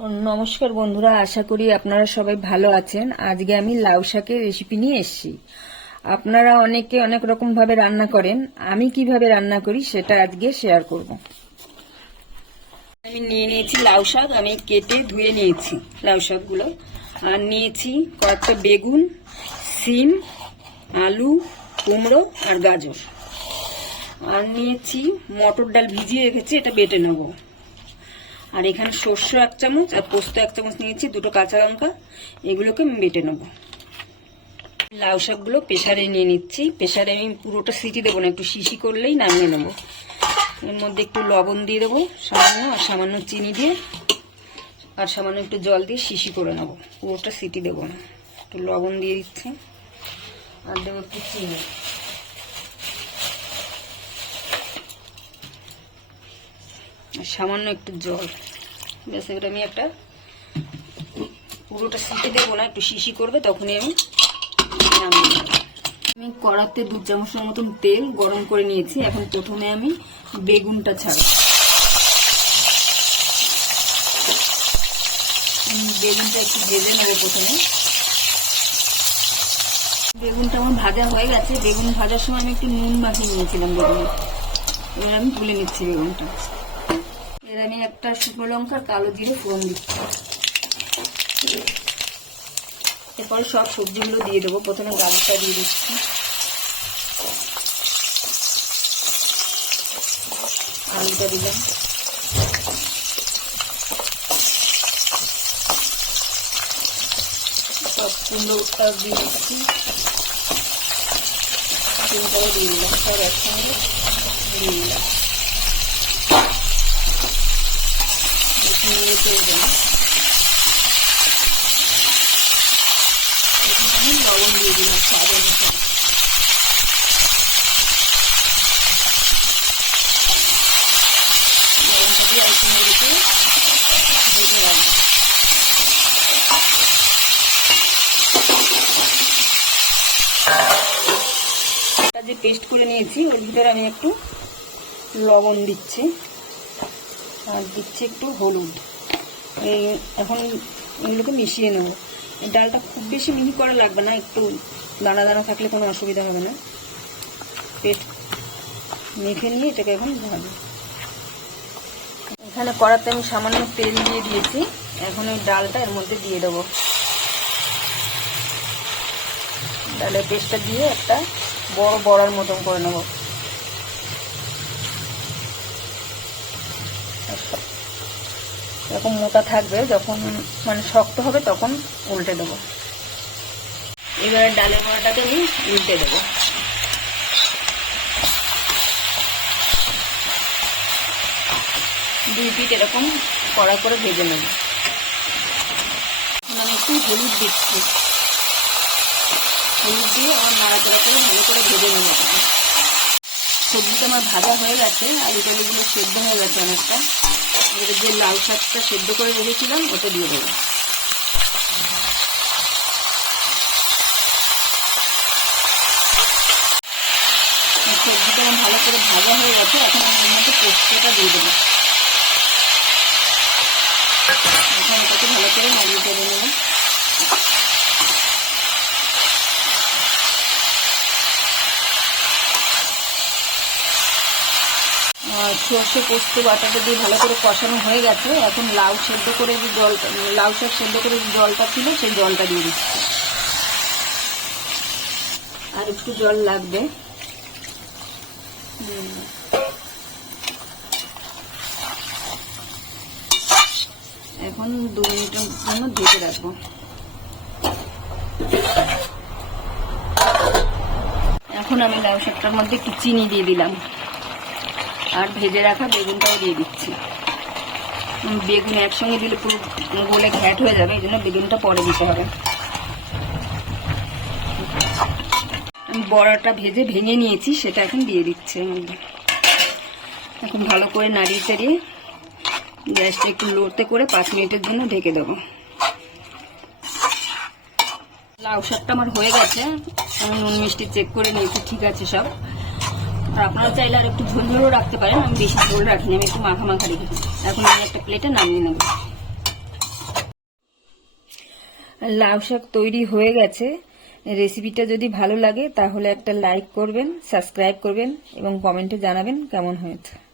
নমস্কার বন্ধুরা, আশা করি আপনারা সবাই ভালো আছেন। আজকে আমি লাউ শাকের রেসিপি নিয়ে এসেছি। আপনারা অনেকে অনেক রকম ভাবে রান্না করেন, আমি কিভাবে রান্না করি সেটা আজকে শেয়ার করব। আমি নিয়ে নিয়েছি লাউ শাক, আমি কেটে ধুয়ে নিয়েছি লাউ শাকগুলো। আর নিয়েছি কয়েকটা বেগুন, সিম, আলু, কুমড়ো আর গাজর। আর নিয়েছি মটর ডাল ভিজিয়ে রেখেছি, এটা বেটে নেবো। আর এখানে সর্ষ 1 চামচ আর পোস্ত 1 চামচ নিয়েছি, 2টো কাঁচা লঙ্কা, এগুলোকে আমি বেটে নেব। লাউ শাকগুলো প্রেসারে নিয়ে নিচ্ছি। প্রেসারে আমি পুরোটা সিটি দেবো না, একটু শিশি করলেই নামিয়ে নেবো। এর মধ্যে একটু লবণ দিয়ে দেবো সামান্য, আর সামান্য চিনি দিয়ে আর সামান্য একটু জল দিয়ে শিশি করে নেবো। পুরোটা সিটি দেবো না, একটু লবণ দিয়ে দিচ্ছি আর দেবো একটু চিনি। সামান্য একটু জল, ব্যাস। এবার আমি একটা পুরোটা সিটি দেবো না, একটু শিশি করবে, তখনই আমি নামিয়ে নেব। আমি কড়াতে 2 চামচের মতন তেল গরম করে নিয়েছি। এখন প্রথমে আমি বেগুনটা ছাড়ব। বেগুনটা একটু ভেজে নেবো প্রথমে। বেগুনটা আমার ভাজা হয়ে গেছে। বেগুন ভাজার সময় আমি একটু নুন মাখিয়ে নিয়েছিলাম বেগুনে। এবার আমি তুলে নিচ্ছি বেগুনটা। এর আমি একটা শুকনো লঙ্কার কালো জিরে ফোড়ন দিচ্ছি। এরপরে সব সবজিগুলো দিয়ে দেবো। প্রথমে গাজরটা দিয়ে দিচ্ছি, আলুটা দিলাম, সব কুমড়োটা দিয়ে দিচ্ছি, সিমটাও দিয়ে দিলাম, সব একসঙ্গে দিয়ে দিলাম। লবণ দিয়ে দিলাম স্বাদ অনুসারে। লবণটা দিয়ে একসঙ্গে রেখে ভেজে রাখবো। যে পেস্ট করে নিয়েছি ওর ভিতরে আমি একটু লবণ দিচ্ছি আর দিচ্ছি একটু হলুদ। এখন এগুলোকে মিশিয়ে নেব। এই ডালটা খুব বেশি মিহি করা লাগবে না, একটু দানা দানা থাকলে কোনো অসুবিধা হবে না। পেট মেখে নিয়ে এটাকে এখন ভাজবো। এখানে কড়াতে আমি সামান্য তেল দিয়ে দিয়েছি। এখন ওই ডালটা এর মধ্যে দিয়ে দেবো। ডালের পেস্টটা দিয়ে একটা বড় বড়ার মতন করে নেব। এরকম মোটা থাকবে, যখন মানে শক্ত হবে তখন উল্টে দেবো। এবারে ডালের বড়াটাকে আমি উল্টে দেবো। দুই পিঠ এরকম কড়া করে ভেজে নেব। এখন আমি একটু হলুদ দিচ্ছি। হলুদ দিয়ে আমার নাড়াচাড়া করে ভালো করে ভেজে নেব। সবজিটা আমার ভাজা হয়ে গেছে, আলু টালুগুলো সেদ্ধ হয়ে গেছে অনেকটা। এবারে যে লাউ শাকটা সেদ্ধ করে রেখেছিলাম ওটা দিয়ে দেবো। সবজিটা আমার ভালো করে ভাজা হয়ে গেছে। এখন আমি মধ্যে পোস্তটা দিয়ে দেবো। এখন এটাকে ভালো করে নাড়িয়ে করে নেব। সর্ষে পোস্ত বাটাটা দিয়ে ভালো করে কষানো হয়ে গেছে। এখন লাউ সেদ্ধ করে যে জলটা, লাউ শাক সেদ্ধ করে যে জলটা ছিল সেই জলটা দিয়ে দিচ্ছি। আর একটু জল লাগবে। এখন 2 মিনিটের জন্য ঢেকে রাখবো। এখন আমি লাউ শাকটার মধ্যে একটু চিনি দিয়ে দিলাম আর ভেজে রাখা বেগুনটাও দিয়ে দিচ্ছি। বেগুন একসঙ্গে দিলে পুরো গলে ঘ্যাট হয়ে যাবে, এই জন্য বেগুনটা পরে দিতে হবে। আমি বড়াটা ভেঙে নিয়েছি, সেটা এখন দিয়ে দিচ্ছি এর মধ্যে। এখন ভালো করে নাড়িয়ে চাড়িয়ে গ্যাসটা একটু লোতে করে 5 মিনিটের জন্য ঢেকে দেবো। লাউ শাকটা আমার হয়ে গেছে। আমি নুন মিষ্টি চেক করে নিয়েছি, ঠিক আছে সব। আর আপনারা চাইলে আর একটু ঝোল ঝোলও রাখতে পারেন। আমি বেশি ঝোল রাখিনি, আমি একটু মাখা মাখা রেখেছি। এখন আমি একটা প্লেটে নামিয়ে নেব। লাউ শাক তৈরি হয়ে গেছে। রেসিপিটা যদি ভালো লাগে তাহলে একটা লাইক করবেন, সাবস্ক্রাইব করবেন এবং কমেন্টে জানাবেন কেমন হয়েছে।